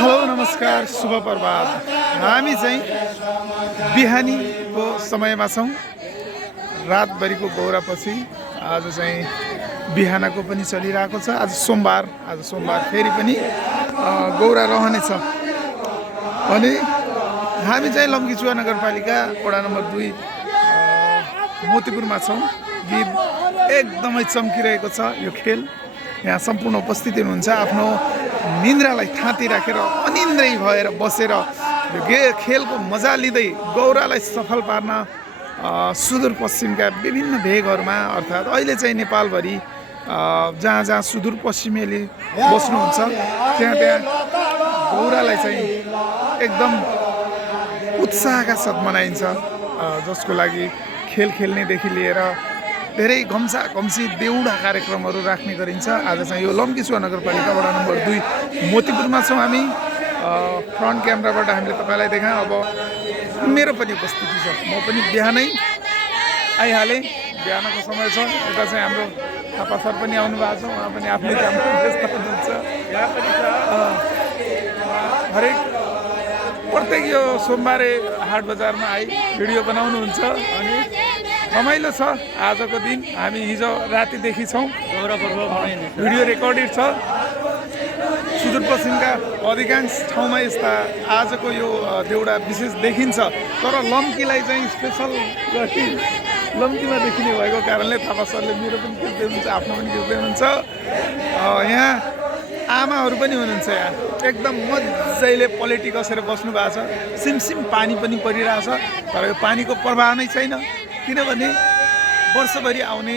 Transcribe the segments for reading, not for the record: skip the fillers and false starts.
Hello नमस्कार शुभ प्रभात। हामी चाहिँ बिहानीको समयमा छौँ। रातभरिको गौरापछि आज चाहिँ बिहानको पनि चलिरहेको छ। आज सोमबार फेरि पनि गौरा रहनेछ। अनि हामी चाहिँ लम्कीचुवा नगरपालिका वडा नम्बर 2 मोतीपुरमा छौँ। गीत एकदमै चम्किरहेको छ। यो खेल यहाँ सम्पूर्ण उपस्थित हुनुहुन्छ। आफ्नो निन्द्रालाई थाती राखेर अनिन्द्रै भएर बसेर यो खेलको मजा लिँदै गौरालाई सफल पार्न सुदूरपश्चिमका विभिन्न भेगहरूमा अर्थात् अहिले चाहिँ नेपालभरि जहाँ जहाँ सुदूरपश्चिमेली बस्नुहुन्छ त्यहाँ गौरालाई चाहिँ एकदम उत्साहका साथ मनाइन्छ। जसको लागि खेल खेल्नेदेखि लिएर धेरै घम्सा घम्सी देउडा कार्यक्रमहरू राख्ने गरिन्छ। आज चाहिँ यो लम्कीचुवा नगरपालिका वडा नम्बर 2 मोतीपुरमा छौँ हामी। फ्रन्ट क्यामेराबाट हामीले तपाईँलाई देखाएँ। अब मेरो पनि उपस्थिति छ। म पनि बिहानै आइहालेँ। बिहानको समय छ। यता चाहिँ हाम्रो थापा सर पनि आउनु भएको छ। उहाँ पनि आफ्नै काममा व्यस्त हुनुहुन्छ। हरेक प्रत्येक यो सोमबारे हाट बजारमा आई भिडियो बनाउनुहुन्छ अनि रमाइलो छ। आजको दिन हामी हिजो रातिदेखि छौँ। भिडियो रेकर्डेड छ। सुदूरपश्चिमका अधिकांश ठाउँमा यस्ता आजको यो देउडा विशेष देखिन्छ। तर लम्कीलाई चाहिँ स्पेसल गरी लम्कीमा देखिने भएको कारणले थापा सरले मेरो पनि खिच्दै हुनुहुन्छ, आफ्नो पनि खिच्दै हुनुहुन्छ। यहाँ आमाहरू पनि हुनुहुन्छ। यहाँ एकदम मजाले पलेटी कसेर बस्नु भएको छ। सिमसिम पानी पनि परिरहेछ। तर यो पानीको प्रभाव नै छैन, किनभने वर्षभरि आउने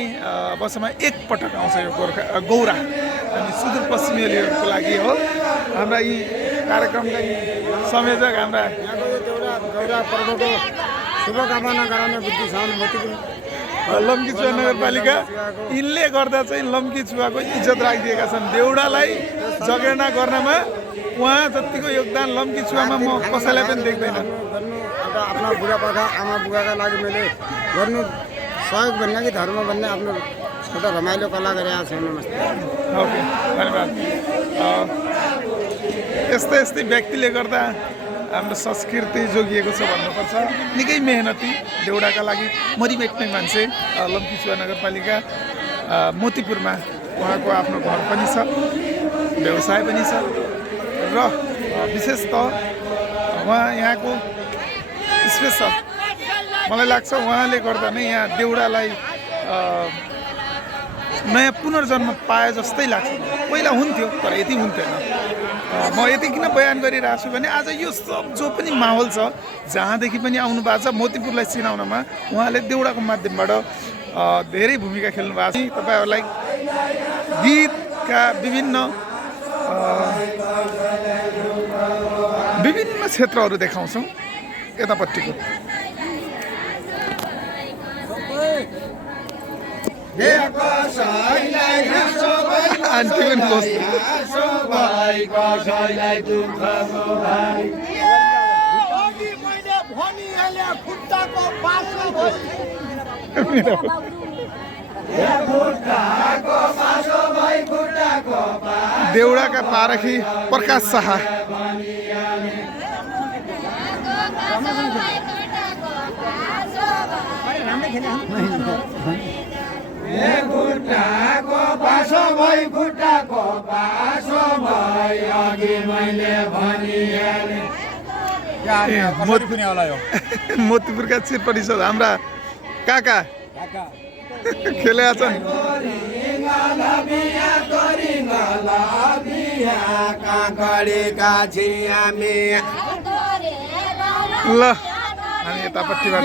वर्षमा एकपटक आउँछ यो गौरा। अनि सुदूरपश्चिमेलीहरूको लागि हो। हाम्रा यी कार्यक्रमका संयोजक हाम्रा गौरा पर्वको शुभकामना गराउन बुद्धि छ लम्कीचुवा नगरपालिका यिनले गर्दा चाहिँ लम्कीचुवाको इज्जत राखिदिएका छन्। देउडालाई जगेर्ना गर्नमा उहाँ जतिको योगदान लम्कीचुवामा म कसैलाई पनि देख्दैन। आफ्ना बुढापाका आमा बुवाका लागि मैले गर्नु सहयोग भन्ने कि धर्म भन्ने आफ्नो एउटा रमाइलो कला गरिरहेको छु। नमस्ते। ओके, धन्यवाद। यस्तै व्यक्तिले गर्दा हाम्रो संस्कृति जोगिएको छ भन्नुपर्छ। निकै मेहनती देउडाका लागि मरिमेट्ने मान्छे लम्कीचुवा नगरपालिका मोतीपुरमा। उहाँको आफ्नो घर पनि छ, व्यवसाय पनि छ र विशेषतः उहाँ यहाँको स्पेसल मलाई लाग्छ उहाँले गर्दा नै यहाँ देउडालाई नयाँ पुनर्जन्म पाए जस्तै लाग्छ। पहिला हुन्थ्यो तर यति हुन्थेन। म यति किन बयान गरिरहेको छु भने आज यो सब जो पनि माहौल छ जहाँदेखि पनि आउनु भएको छ मोतीपुरलाई चिनाउनमा उहाँले देउडाको माध्यमबाट धेरै भूमिका खेल्नु भएको छ। तपाईँहरूलाई गीतका विभिन्न क्षेत्रहरू देखाउँछौँ। यतापट्टिको आन्टी पनि बस्नु। देउडाका पारखी प्रकाश शाह मोतीपुरका चिर परिषद हाम्रा काका खेलेका छन्। ल हामी यतापट्टिबाट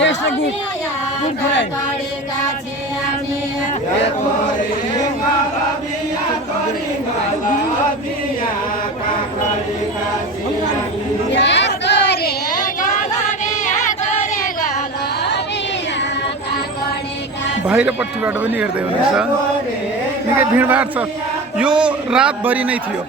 बाहिरपट्टिबाट पनि हेर्दै हुनुहुन्छ। निकै भिडभाड छ। यो रातभरि नै थियो।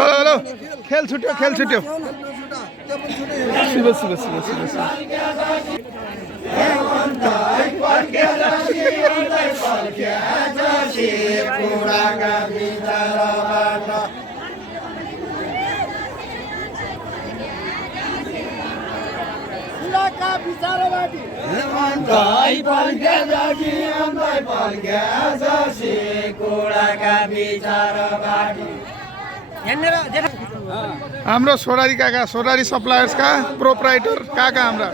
हेलो खेल छुट्यो बस हाम्रो सोरारी काका सोरारी सप्लायर्स का प्रोप्राइटर काका हाम्रा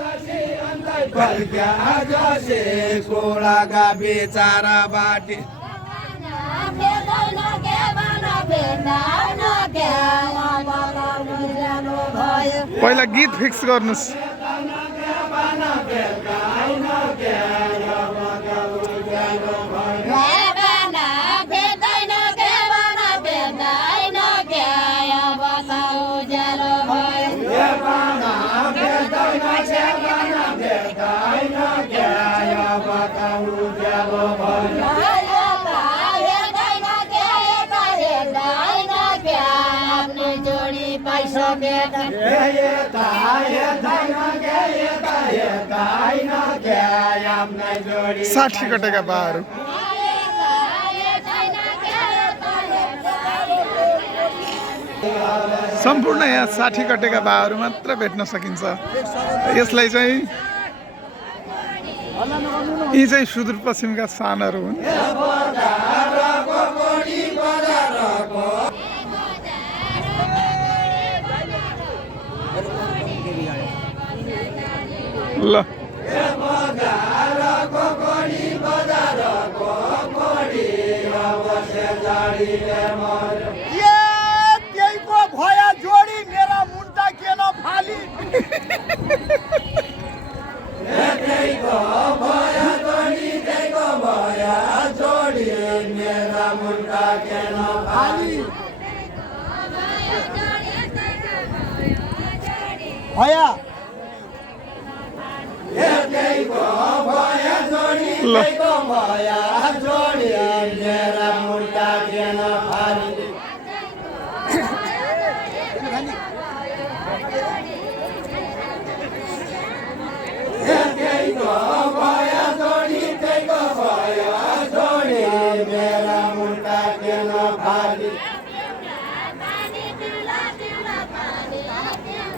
पहिला गीत फिक्स गर्नुस् साठी कटेका बाहरू सम्पूर्ण यहाँ 60 कटेका बाहरू मात्र भेट्न सकिन्छ यसलाई चाहिँ यी चाहिँ सुदूरपश्चिमका स्थानहरू हुन् ल भया जोडी मेरा मुन्टा किन फाली भया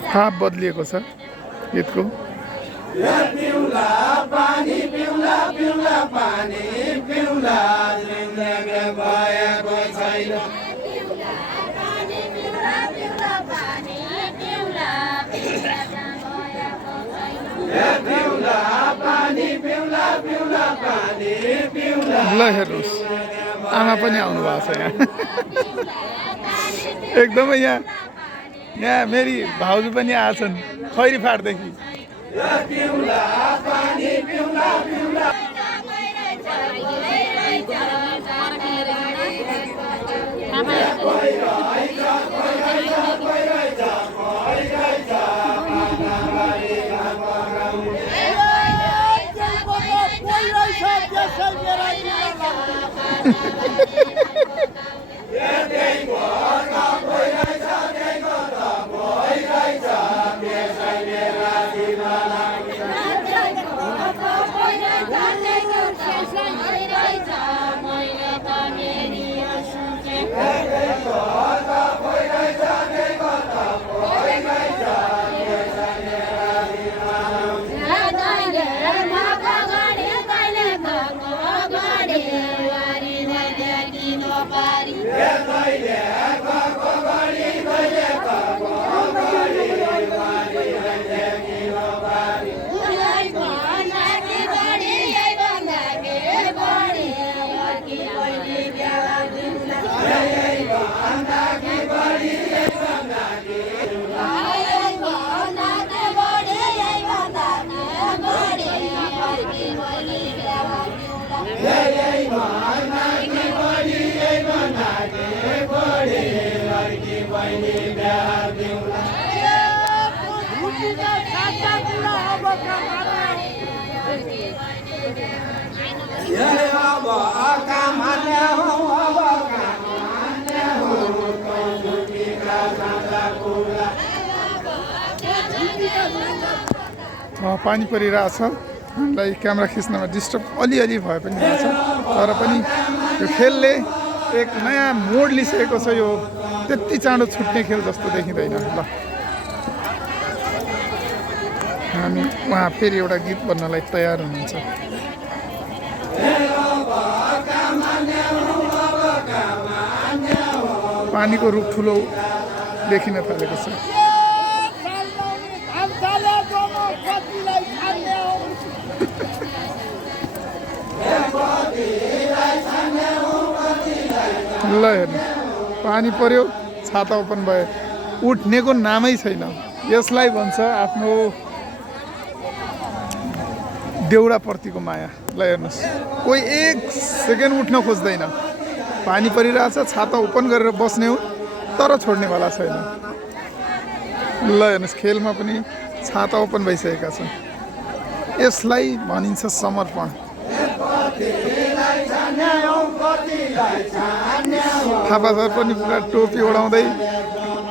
थाप बदलिएको छ गीतको ल हेर्नुहोस् आमा पनि आउनु भएको छ यहाँ एकदमै यहाँ मेरी भाउजू पनि आछन् खैरी फाटदेखि पानी परिरहेछ हामीलाई क्यामेरा खिच्नमा डिस्टर्ब अलिअलि भए पनि भएको छ तर पनि यो खेलले एक नयाँ मोड लिइसकेको छ यो त्यति चाँडो छुट्ने खेल जस्तो देखिँदैन ल हामी उहाँ फेरि एउटा गीत भन्नलाई तयार हुनुहुन्छ पानीको रुख ठुलो देखिन थालेको छ ल हेर्नु पानी पर्यो छाता ओपन भयो उठ्नेको नामै छैन यसलाई भन्छ आफ्नो देउडाप्रतिको माया ल हेर्नुहोस् कोही एक सेकेन्ड उठ्न खोज्दैन पानी परिरहेछ छाता ओपन गरेर बस्ने हो तर छोड्नेवाला छैन ल हेर्नुहोस् खेलमा पनि छाता ओपन भइसकेका छन् यसलाई भनिन्छ समर्पण थापा सर पनि पुरा टोपी ओढाउँदै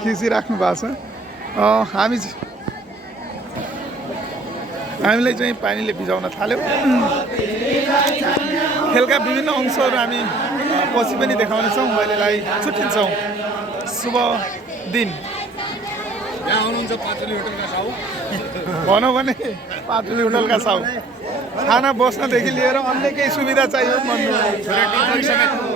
खिचिराख्नु भएको छ हामीलाई चाहिँ पानीले भिजाउन थाल्यो खेलका विभिन्न अंशहरू हामी पछि पनि देखाउनेछौँ अहिलेलाई छुट्टिन्छौँ शुभ दिन भनौँ भने पातुली होटलका साउ खाना बस्नदेखि लिएर अन्य केही सुविधा चाहियो भन्नु